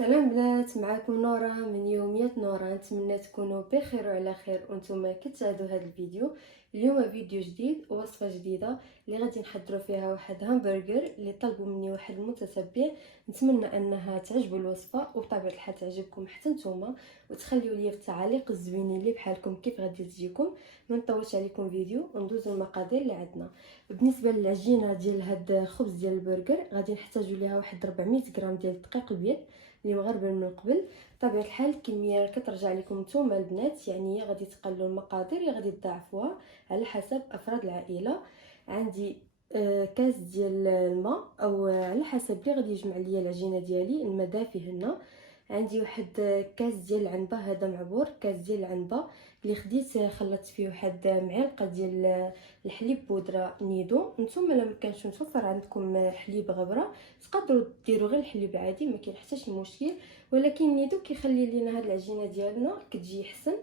سلام بنات، معكم نورة من يوميات نورة. نتمنى تكونوا بخير وعلى خير وانتم كتشاهدوا هذا الفيديو. اليوم فيديو جديد ووصفه جديده اللي غادي نحضروا فيها واحد همبرجر اللي طلبوا مني واحد المتتبع. نتمنى انها تعجبوا الوصفه وبطبيعه الحال تعجبكم حتى نتوما، وتخليوا لي في التعاليق الزوينين اللي بحالكم كيف غادي تجيكم. ما نطولش عليكم فيديو وندوزوا المقادير اللي عندنا. بالنسبه للعجينه ديال هاد الخبز ديال البرجر غادي نحتاجوا ليها واحد 400 غرام ديال الدقيق الابيض اللي مغربل من قبل. بطبيعه الحال الكميه كترجع لكم نتوما البنات، يعني يا غادي تقلوا المقادير يا غادي تضاعفوها على حسب افراد العائله. عندي كاس ديال الماء او على حسب اللي غادي يجمع ليا العجينه ديالي الماء دافي هنا. عندي واحد كاس ديال العنبه، هذا معبور كاس ديال العنبه اللي خديت خلطت فيه واحد معلقه ديال الحليب بودره نيدو. نتوما الا مكانش متوفر عندكم حليب غبره تقدروا ديروا غير الحليب عادي، ما كاين حتى شي مشكل، ولكن نيدو كيخلي لينا هاد العجينه ديالنا كتجي احسن.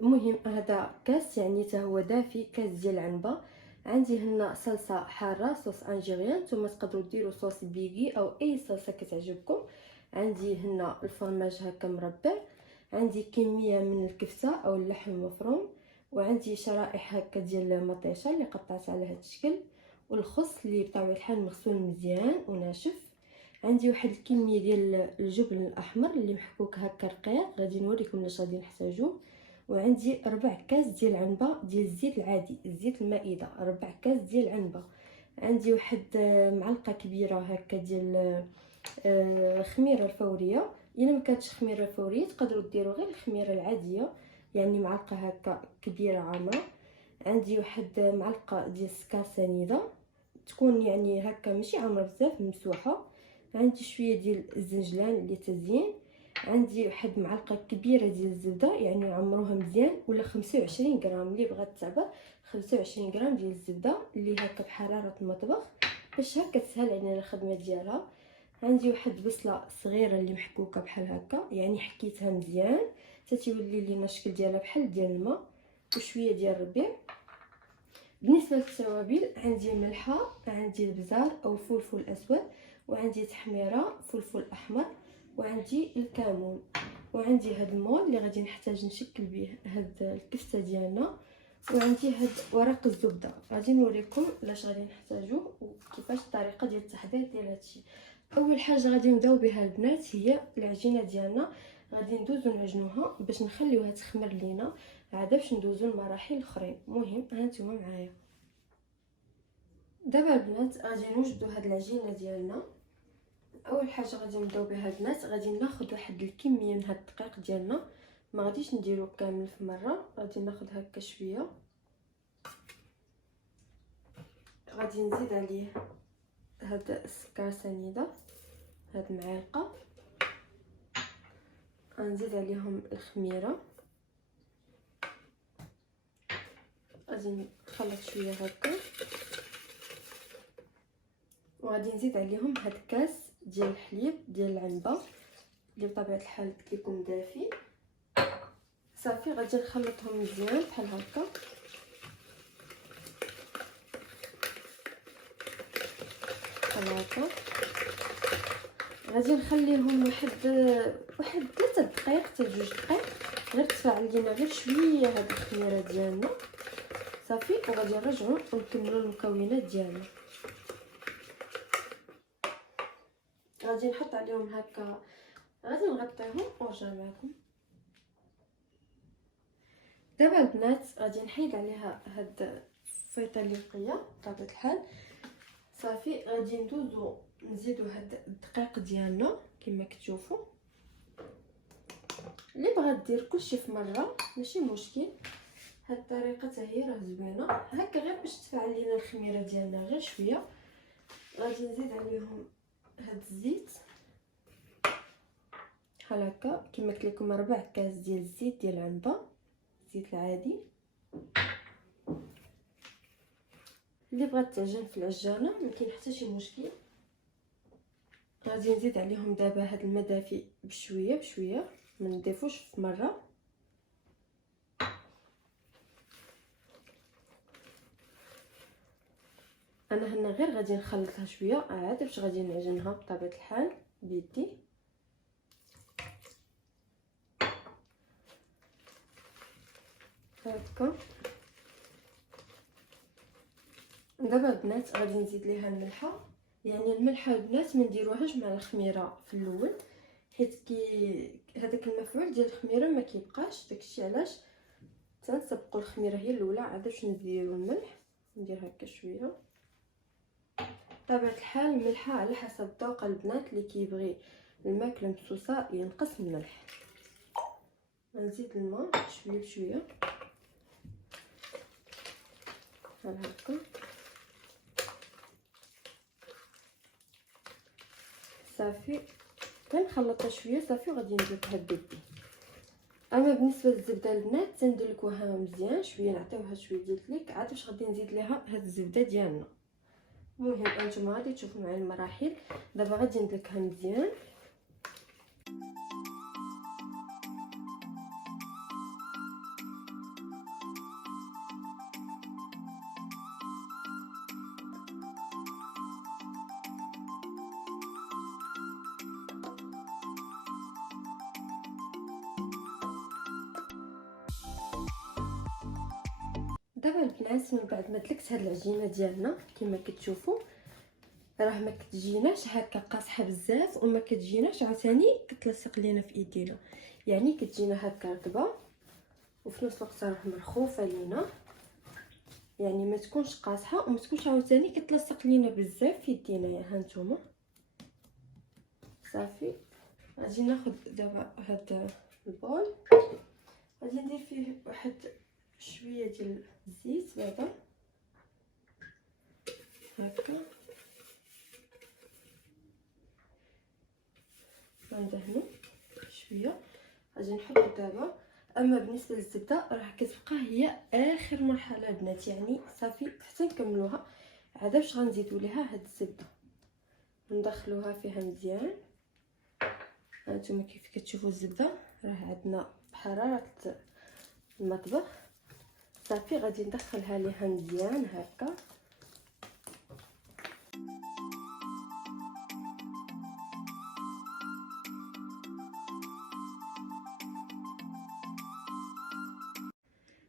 المهم هذا كاس يعني حتى هو دافي، كاس ديال العنبه. عندي هنا صلصه حاره صوص انجيريان، نتوما تقدروا ديروا صوص بيغي او اي صلصه كتعجبكم. عندي هنا الفرماج هكا مربع. عندي كميه من الكفته او اللحم المفروم، وعندي شرائح هكا ديال المطيشه اللي قطعت على هذا الشكل، والخس اللي بطبيعه الحال مغسول مزيان وناشف. عندي واحد الكميه ديال الجبن الاحمر اللي محكوك هكا رقيق، غادي نوريكم لاش غادي نحتاجوه. وعندي 4 كاس ديال العنبه ديال الزيت العادي، الزيت المائده، 4 كاس ديال العنبه. عندي واحد معلقه كبيره هكا ديال الخميره الفوريه. الا ما كانتش خميره فوريه تقدروا ديروا غير الخميره العاديه، يعني معلقه هكا كبيره عامره. عندي واحد معلقه ديال السكر سنيده، تكون يعني هكا ماشي عامره بزاف، ممسوحه. عندي شويه ديال الزنجلان اللي تزيين. عندي واحد معلقه كبيره ديال الزبده، يعني عمروها مزيان، ولا 25 غرام اللي بغات تعبر، 25 غرام ديال الزبده اللي هكا بحراره المطبخ باش هكا تسهل علينا الخدمه ديالها. عندي واحد بصله صغيره اللي محكوكه بحال هكا، يعني حكيتها مزيان حتى تيولي لينا الشكل ديالها بحال ديال الماء، وشويه ديال الربيع. بالنسبه للتوابل عندي ملحه، عندي البزار او فلفل اسود، وعندي تحميره فلفل احمر، وعندي الكمون، وعندي هاد المول اللي غادي نحتاج نشكل به هاد الكفته ديالنا، وعندي هاد ورق الزبده. غادي نوريكم لاش غادي نحتاجو وكيفاش الطريقه ديال التحضير ديال هادشي. اول حاجه غادي نبداو بها البنات هي العجينه ديالنا. غادي ندوزو نعجنوها باش نخليوها تخمر لينا، عاد باش ندوزو المراحل الاخرين. المهم هانتوما معايا. دابا البنات غادي نوجدوا هاد العجينه ديالنا. اول حاجه غادي نبداو بها البنات، غادي ناخذ واحد الكميه من هاد الدقيق ديالنا، ما غاديش نديرو كامل في مره، غادي ناخذ هكا شويه. غادي نزيد عليه هاد السكر سنيده، هاد معلقه. غنزيد عليهم الخميره، غادي نخلط شويه هكا، وغادي نزيد عليهم هاد كاس ديال الحليب ديال العنبه اللي بطبيعه الحال كيكون دافي. صافي غادي نخلطهم مزيان بحال هكا. بحال هكا غادي نخليهم واحد 3 دقائق حتى 2 دقائق، غير تفاعل لينا غير شويه هاد الخميره ديالنا. صافي وغادي نرجعوا ونكملوا المكونات ديالنا. غادي نحط عليهم هكا، غادي نغطيهم ونرجع معكم. دابا البنات غادي نحيد عليها هاد الفيطه اللي بقيه بطبيعه الحال. صافي غادي ندوزو نزيدو هاد الدقيق ديالنا كما كتشوفوا. اللي بغات دير كلشي في مره ماشي مشكل، هاد الطريقه حتى هي راه زوينه هكا، غير باش تفعل لينا الخميره ديالنا غير شويه. غادي نزيد عليهم هاد الزيت بحال هكا، كما قلت لكم 4 كاس ديال الزيت ديال العنبه، الزيت العادي. اللي بغات تعجن في العجانه ما كاين حتى شي مشكل. غادي نزيد عليهم دابا هاد الماء دافي بشويه بشويه، ما نضيفوش في مره. انا هنا غير غادي نخلطها شويه عاد باش غادي نعجنها بطبيعه الحال بيدي. هكا. دابا البنات غادي نزيد ليها الملحه. يعني الملحه البنات ما نديروهاش مع الخميره في الاول، حيت هذاك المفعول ديال الخميره ما كيبقاش، داكشي علاش تنسبقوا الخميره هي الاولى عاد باش نديروا الملح. ندير هكا شويه. بطبيعه الحال الملحه على حسب ذوق البنات، اللي كيبغي الماكله مصوصه ينقص الملح. نزيد الماء شويه بشويه بحال هكا. صافي كنخلطها شويه صافي وغادي نزيدها بيدي. اما بالنسبه للزبده البنات تندلكوها مزيان شويه، نعطيوها شويه ديال الكليك عاد باش غادي نزيد ليها هاد الزبده ديالنا. المهم انتما غادي تشوفوا معايا المراحل. دابا غادي ندلكها مزيان. دابا البنات من بعد ما دلكت هاد العجينه ديالنا كما كتشوفوا راه ما كتجيناش هكا قاصحه بزاف، وما كتجيناش عاوتاني كتلصق لينا في ايدينا، يعني كتجينا هكا رطبه وفي نفس الوقت راه مرخوفه لينا، يعني ما تكونش قاصحه وما تكونش عاوتاني كتلصق لينا بزاف في يدينا. يا هانتوما صافي. غادي ناخذ دابا هذا البول، غادي ندير فيه واحد شويه ديال الزيت بعدا هكا، غندهنو شويه. غادي نحط دابا. اما بالنسبه للزبده راه كتبقى هي اخر مرحله البنات، يعني صافي حتى نكملوها عاد باش غنزيدو ليها هاد الزبده ندخلوها فيها مزيان. هانتوما كيف كتشوفوا الزبده راه عندنا بحراره المطبخ. صافي غادي ندخلها ليها مزيان هكا.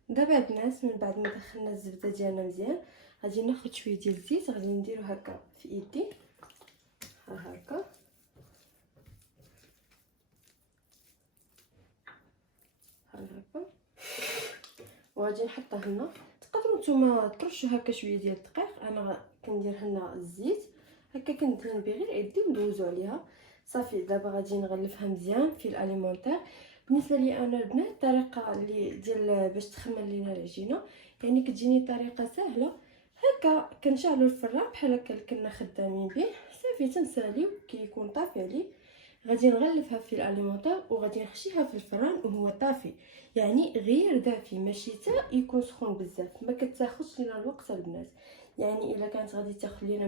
دابا البنات من بعد ما دخلنا الزبده ديالنا مزيان غادي ناخذ شويه ديال الزيت، غادي نديرو هكا في يدي هكا. بحال هكا وغادي نحطها هنا. تقدروا نتوما ترشوا هكا شويه ديال الدقيق، انا كندير هنا الزيت هكا كندهن به غير يدي وندوزو عليها. صافي دابا غادي نغلفها مزيان في الاليمونتير. بالنسبه لي انا البنات الطريقه اللي ديال باش تخمر لينا العجينه يعني كتجيني طريقه سهله هكا. كنشعلوا الفران بحال هكا اللي كنا خدامين به، صافي تنساليو كيكون طافي عليه. غادي نغلفها في الاليمونتير وغادي نخشيها في الفران وهو طافي، يعني غير دافي ماشي حتى يكون سخون بزاف. ما كتاخذش لينا الوقت البنات، يعني الا كانت غادي تاخذ لينا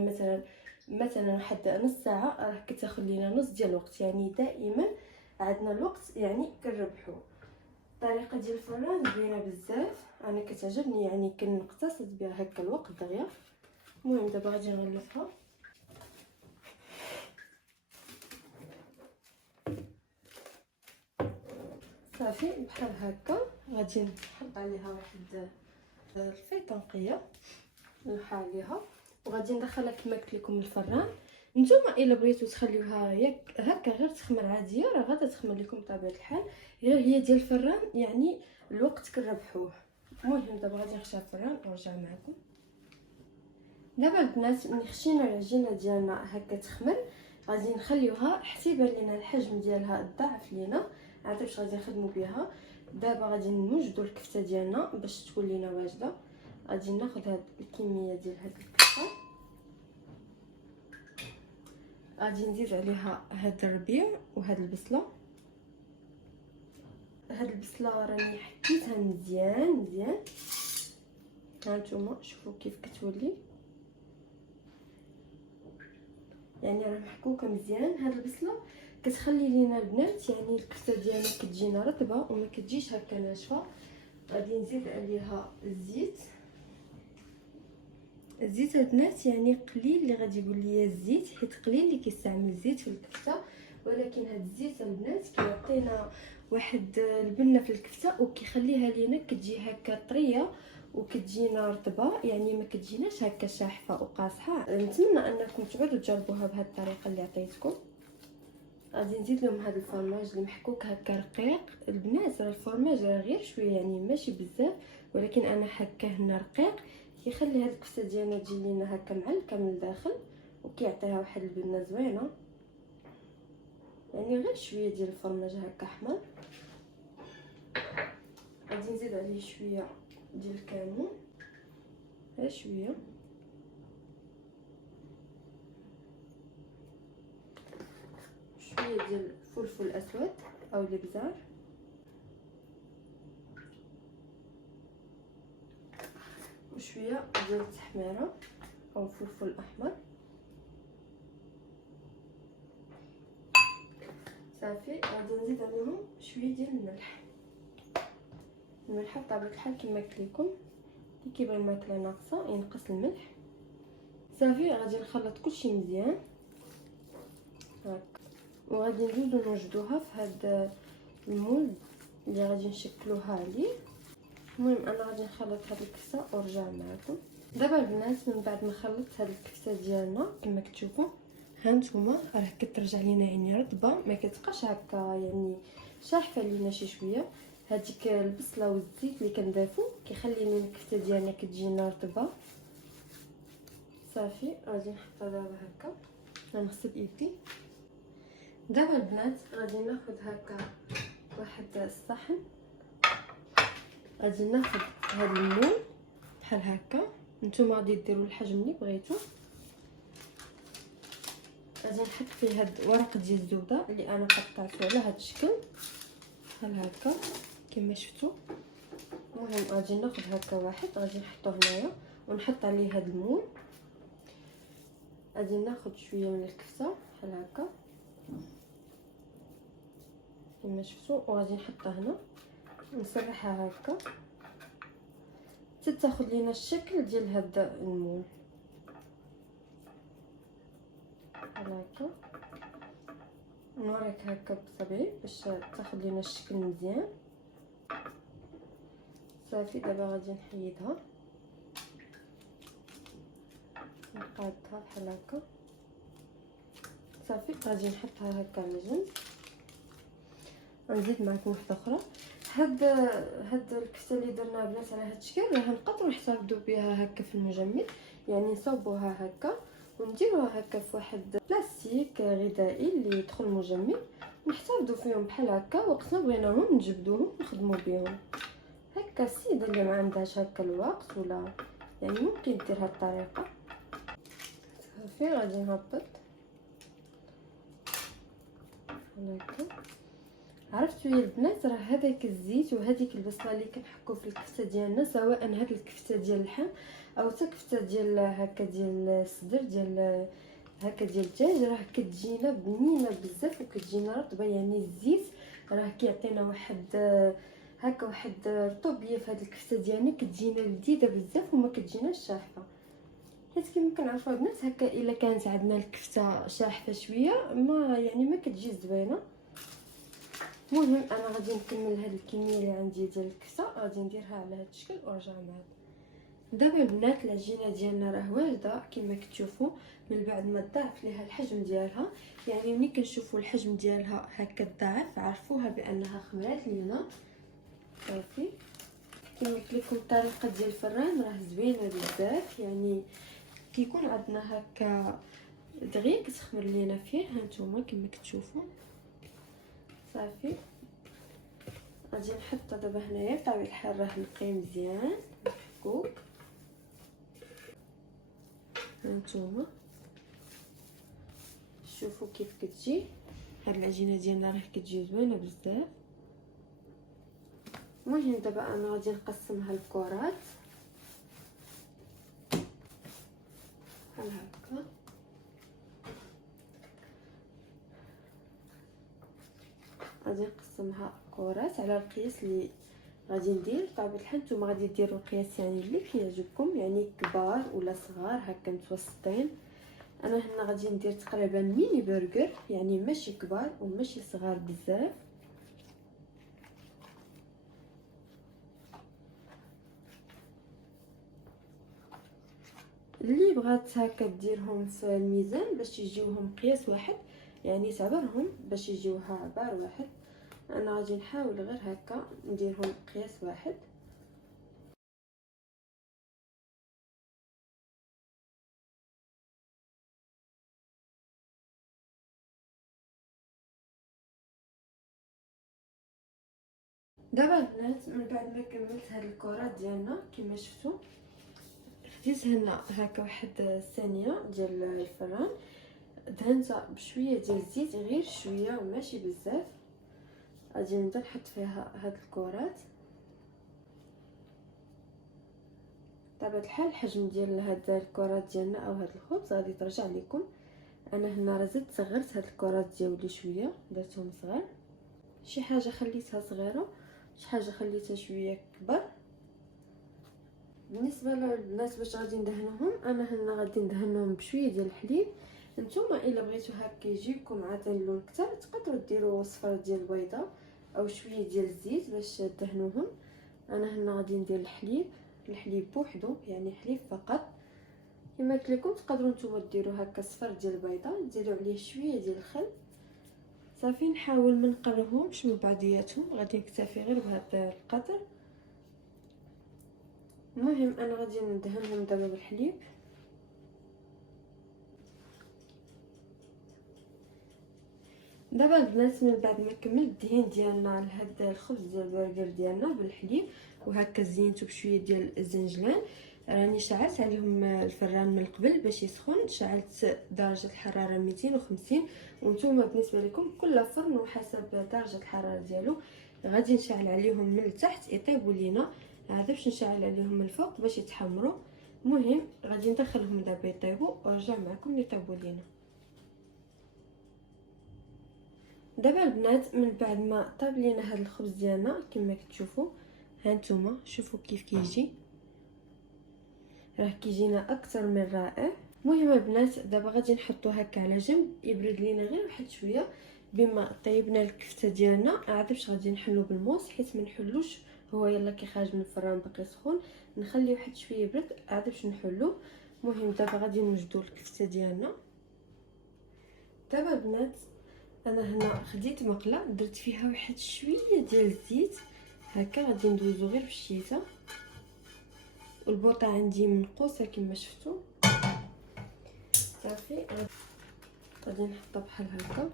مثلا حتى نص ساعه راه كتاخذ لينا نص ديال الوقت. يعني دائما عندنا الوقت يعني كنربحو. الطريقه ديال الفران زوينه بزاف، انا كتعجبني يعني كنقتصد بها هكا الوقت دغيا. المهم دابا غادي نغلفها صافي بحال هكا. غادي نحط عليها واحد الفيطونقيه نلحى عليها وغادي ندخلها كما قلت لكم الفران. نتوما الا بغيتو تخليوها ياك هكا غير تخمر عاديه راه غادا تخمر لكم بطبيعه الحال، غير هي ديال الفران يعني الوقت كنربحوه. المهم دابا غادي نخشى الفران ونرجع معكم. دابا البنات ملي خشينا العجينه ديالنا هكا تخمر غادي نخليوها حتى يبان لينا الحجم ديالها ضعف لينا عاد باش غادي نخدموا بها. دابا غادي نوجدوا الكفته ديالنا باش تكون لينا واجده. غادي ناخذ هاد الكميه ديال هاد الكفته، غادي نزيد عليها هاد الربيع وهاد البصله. هاد البصله راني حكيتها مزيان هانتوما شوفوا كيف كتولي، يعني راه محكوكه مزيان. هاد البصله كتخلي لينا البنات يعني الكفته ديالنا كتجينا رطبه وما كتجيش هكا ناشفه. غادي نزيد عليها الزيت البنات يعني قليل اللي غادي يقول لي الزيت، حيت قليل اللي كيستعمل الزيت في الكفته. ولكن هاد الزيت البنات كيعطينا واحد البنه في الكفته وكيخليها لينا كتجي هكا طريه وكتجينا رطبه، يعني ما كتجيناش هكا شاحفه وقاصحه. نتمنى انكم تعودوا تجربوها بهذه الطريقه اللي عطيتكم. غادي نزيد لهم هذا الفرماج المحكوك هكا رقيق. البنات راه الفرماج راه غير شويه يعني ماشي بزاف، ولكن انا حكاه هنا رقيق كيخلي هاد الكفته ديالنا تجي لينا هكا معلكه من الداخل وكيعطيها واحد البنه زوينه. يعني غير شويه ديال الفرماج هكا احمر. غادي نزيد عليه شويه ديال الكمون، غير شويه، شويه ديال الفلفل الاسود او الابزار، وشويه ديال التحميره او الفلفل الاحمر. صافي غادي نزيد عليهم شويه ديال الملح. الملح بطبيعه الحال كما قلت لكم اللي كيبغي الماكله ناقصه ينقص الملح. صافي غادي نخلط كلشي مزيان هكا، وغادي نزيدو نوجدوها في هاد المول اللي غادي نشكلوها عليه. المهم انا غادي نخلط هاد الكفته ونرجع معكم. دابا البنات من بعد ما خلطت هاد الكفته ديالنا كما كتشوفوا هانتوما راه كترجع لينا يعني رطبه، ما كتبقاش هكا يعني شاحفه لينا شي شويه. هذيك البصله والزيت اللي كنضيفو كيخلي لينا الكفته ديالنا كتجينا رطبه. صافي غادي نحطها دابا هكا، غنغسل يدي. دابا البنات غادي ناخذ هكا واحد الصحن، غادي ناخذ هاد المول بحال هكا، نتوما غادي ديروا الحجم اللي بغيتو. غادي نحط فيه هاد ورق ديال الزبده اللي انا قطعته على هاد الشكل بحال هكا كما شفتوا. المهم غادي ناخذ هكا واحد، غادي نحطو هنايا ونحط عليه هاد المول. غادي ناخذ شويه من الكفته بحال هكا كما شفتوا، وغادي نحطها هنا نسرحها هكا حتى تاخذ لينا الشكل ديال هاد المول بحال هكا. نوريك هكا بالطبيعي باش تاخذ لينا الشكل مزيان. صافي دابا غادي نحيدها نقادها بحال هكا. صافي غادي نحطها هكا على جنب. غنزيد معكم وحده اخرى. هاد الكفته اللي درناها بنات على هاد الشكل راه نقدروا نحتفظوا بها هكا في المجمد، يعني نصوبوها هكا ونديروها هكا في واحد بلاستيك غذائي اللي يدخل المجمد ونحتفظوا فيهم بحال هكا. وقت ما بغيناهم نجبدوهم نخدموا بهم. هكا السيده اللي ما عندهاش هكا الوقت ولا يعني ممكن دير هاد الطريقه. صافي غادي نهبط بحال هكا. عرفتوا يا البنات راه هذاك الزيت وهذيك البصله اللي كنحكوا في الكفته ديالنا، سواء هاد الكفته ديال اللحم او حتى كفته ديال هكا ديال الصدر ديال هكا ديال الدجاج، راه كتجينا بنينه بزاف وكتجينا رطبه. يعني الزيت راه كيعطينا واحد هكا واحد رطوبيه في هاد الكفته ديالنا كتجينا لذيذه بزاف وما كتجيناش شاحفه. حيت كما كنعرفوا البنات هكا الا كانت عندنا الكفته شاحفه شويه ما كتجي زوينه. المهم انا غادي نكمل هاد الكميه اللي عندي ديال الكفته، غادي نديرها على هاد الشكل ونرجع معكم. دابا البنات العجينه ديالنا راه واجده كما كتشوفوا. من بعد ما ضاعف ليها الحجم ديالها، يعني ملي كنشوفوا الحجم ديالها هكا ضاعف عرفوها بانها خمرات لينا. صافي كما قلت لكم الطريقه ديال الفران راه زوينه بزاف، يعني كيكون عندنا هكا دغيا كتخمر لينا فيه هانتوما كما كتشوفوا. صافي غادي نحط دابا هنايا بطبيعه الحال راه نقي مزيان محكوك. هانتوما شوفوا كيف كتجي هاد العجينه ديالنا، راه كتجي زوينه بزاف. المهم دابا انا غادي نقسمها لكرات بحال هكا. غادي نقسمها كرات على القياس اللي غادي ندير. بطبيعه الحال نتوما غادي ديروا القياس يعني اللي كيعجبكم، يعني كبار ولا صغار هكا متوسطين. انا هنا غادي ندير تقريبا ميني برجر، يعني ماشي كبار وماشي صغار بزاف. اللي بغات هكا ديرهم في الميزان باش يجيوهم قياس واحد، يعني تعبرهم باش يجيوها عبار واحد. انا غادي نحاول غير هكا نديرهم قياس واحد. دابا البنات من بعد ما كملت هاد الكرات ديالنا كما شفتوا، خديت هنا هكا واحد الثانيه ديال الفران، دهنتها بشويه ديال الزيت، غير شويه وماشي بزاف. غادي نبدا نحط فيها هاد الكرات. طبعا الحال الحجم ديال هاد الكرات ديالنا او هاد الخبز غادي ترجع لكم. انا هنا راه زدت صغرت هاد الكرات ديالي شويه، درتهم صغار، شي حاجه خليتها صغيره، شي حاجه خليتها شويه كبر. بالنسبه للبنات باش غادي ندهنوهم، انا هنا غادي ندهنهم بشويه ديال الحليب. نتوما الا بغيتو هكا يجيكم عاطين اللون كتر، تقدروا ديروا صفر ديال البيضه او شويه ديال الزيت باش تدهنوهم. انا هنا غادي ندير الحليب بوحدو، يعني حليب فقط. كما قلت لكم تقدروا نتوما ديروا هكا صفر ديال البيضه، ديروا عليه شويه ديال الخل. صافي نحاول ما نقربهمش من بعضياتهم، غادي نكتفي غير بهذا القدر. المهم انا غادي ندهنهم دابا بالحليب. دابا البنات من بعد ما كملت الدهين ديالنا على هذا الخبز ديال البرجر ديالنا بالحليب وهكا زينته بشويه ديال الزنجلان، راني شعلت عليهم الفران من قبل باش يسخن. شعلت درجه الحراره 250، وانتم بالنسبه لكم كل فرن وحسب درجه الحراره ديالو. غادي نشعل عليهم من التحت يطيبوا لينا، هذا باش نشعل عليهم من الفوق باش يتحمروا. المهم غادي ندخلهم دابا يطيبوا ونرجع معكم يطيبوا لينا. دابا البنات من بعد ما طاب لينا هذا الخبز ديالنا كما كتشوفوا، هانتوما شوفوا كيف كيجي، راه كيجينا اكثر من رائع. المهم البنات دابا غادي نحطو هكا على جنب يبرد لينا غير واحد شويه. بما طيبنا الكفته ديالنا عاد باش غادي نحلو بالموس، حيت ما نحلوش هو يلا كيخرج من الفران باقي سخون، نخليه واحد شويه يبرد عاد باش نحلو. المهم دابا غادي نوجدو الكفته ديالنا. دابا البنات انا هنا خديت مقله درت فيها واحد شويه ديال الزيت هكا، غادي ندوزو غير بالشيته، والبوطه عندي منقوصه كما شفتوا. صافي غادي نحطها بحال هكا،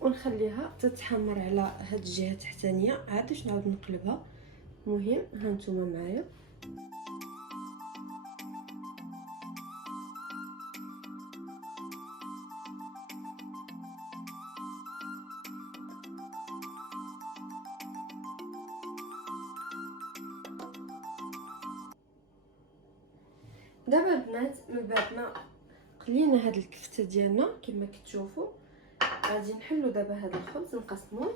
ونخليها تتحمر على هاد الجهه التحتانيه عاد باش نعاود نقلبها. المهم ها نتوما معايا. دابا البنات من بعد ما قلينا هاد الكفته ديالنا كما كتشوفوا، غادي نحلو دابا هاد الخبز نقسموه.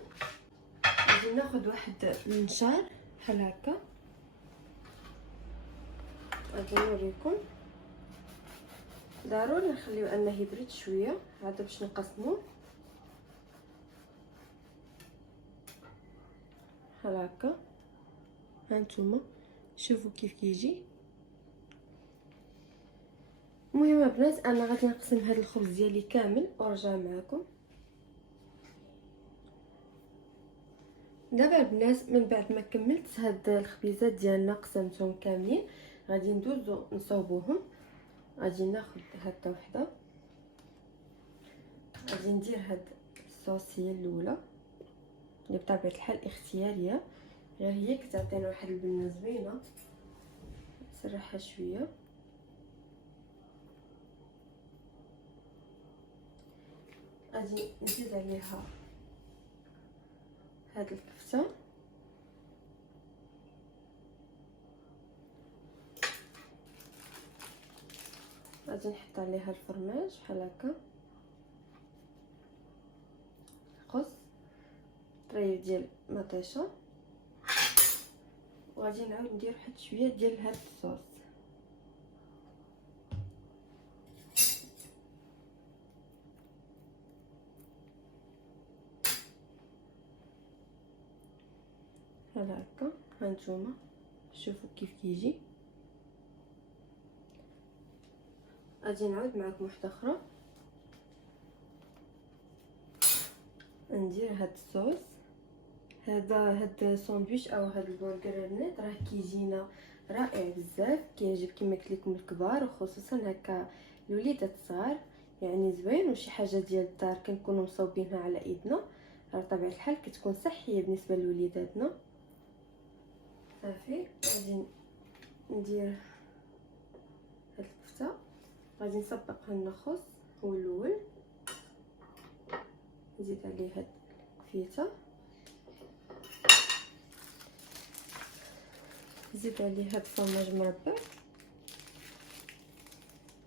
غادي ناخذ واحد المنشار بحال هكا، غادي نوريكم. ضروري نخليو انه يبرد شويه عاد باش نقسموه بحال هكا. هانتوما شوفوا كيف كيجي. المهم البنات انا غادي نقسم هذا الخبز ديالي كامل ونرجع معكم. دابا البنات من بعد ما كملت هاد الخبيزات ديالنا قسمتهم كاملين، غادي ندوزو نصوبوهم. غادي ناخذ هكا وحده، غادي ندير هاد الصوصيه الاولى اللي بطبيعه الحال اختياريه، غير هي كتعطينا واحد البنه زوينه. نسرحها شويه، غادي نزيد عليها هاد الكفته، غادي نحط عليها الفرماج بحال هكا، خص طريف ديال مطيشه، وغادي نعاود ندير واحد شويه ديال هاد الصوص. بحال هكا. هانتوما شوفوا كيف كيجي. غادي نعاود معكم واحده اخرى ندير هاد الصوص. هاد الساندويتش او هاد البرجر النت راه كيجينا رائع بزاف، كيعجب كما قلت لكم الكبار وخصوصا هكا الوليدات الصغار، يعني زوين وشي حاجه ديال الدار كنكونوا مصوبينها على ايدنا، راه طبيعه الحال كتكون صحيه بالنسبه لوليداتنا. صافي غادي ندير هاد الكفته، غادي نسبقها النخس هو الاول، نزيد عليه هاد الكفيته، نزيد عليه هاد الفرماج مربع.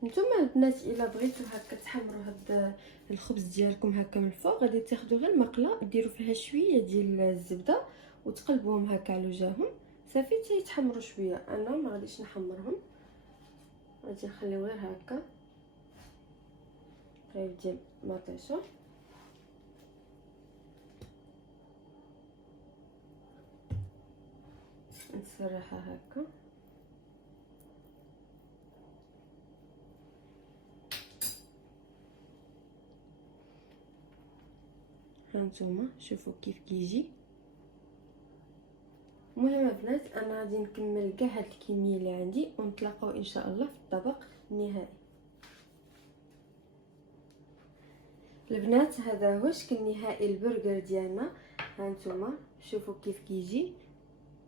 نتوما البنات الا بغيتو هكا تحمروا هاد الخبز ديالكم هكا من الفوق، غادي تاخذوا غير مقله ديروا فيها شويه ديال الزبده وتقلبوهم هكا على وجههم، صافي تيتحمروا شويه. انا ما غاديش نحمرهم، غادي نخليو غير هكا غير ديال مطيشه. نسرحها هكا. هانتوما شوفوا كيف كيجي. المهم البنات انا غادي نكمل كاع هاد الكميه اللي عندي ونتلاقاو ان شاء الله في الطبق النهائي. البنات هذا هو الشكل النهائي البرجر ديالنا. هانتوما شوفوا كيف كيجي،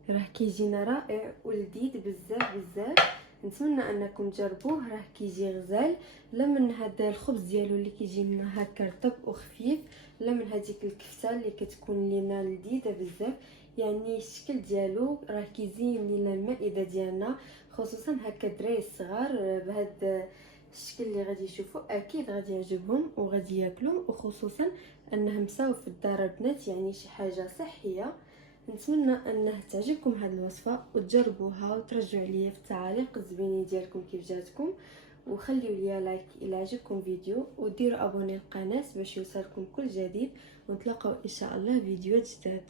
راه كيجينا رائع ولذيذ بزاف بزاف. نتمنى انكم تجربوه، راه كيجي غزال، لا من هذا الخبز ديالو اللي كيجي لنا هكا رطب وخفيف، لا من هذيك الكفته اللي كتكون لينا لذيذه بزاف. يعني الشكل ديالو راه كيزين لينا المائده ديالنا، خصوصا هكا الدراري الصغار بهذا الشكل اللي غادي يشوفوا اكيد غادي يعجبهم وغادي ياكلوا، وخصوصا انه مساو في الدار البنات، يعني شي حاجه صحيه. نتمنى انه تعجبكم هذه الوصفه وتجربوها وترجعوا لي في التعاليق الزوينين ديالكم كيف جاتكم، وخليوا لي لايك الى عجبكم فيديو، وديروا ابوني للقناه باش يوصلكم كل جديد، ونتلاقاو ان شاء الله فيديوهات جداد.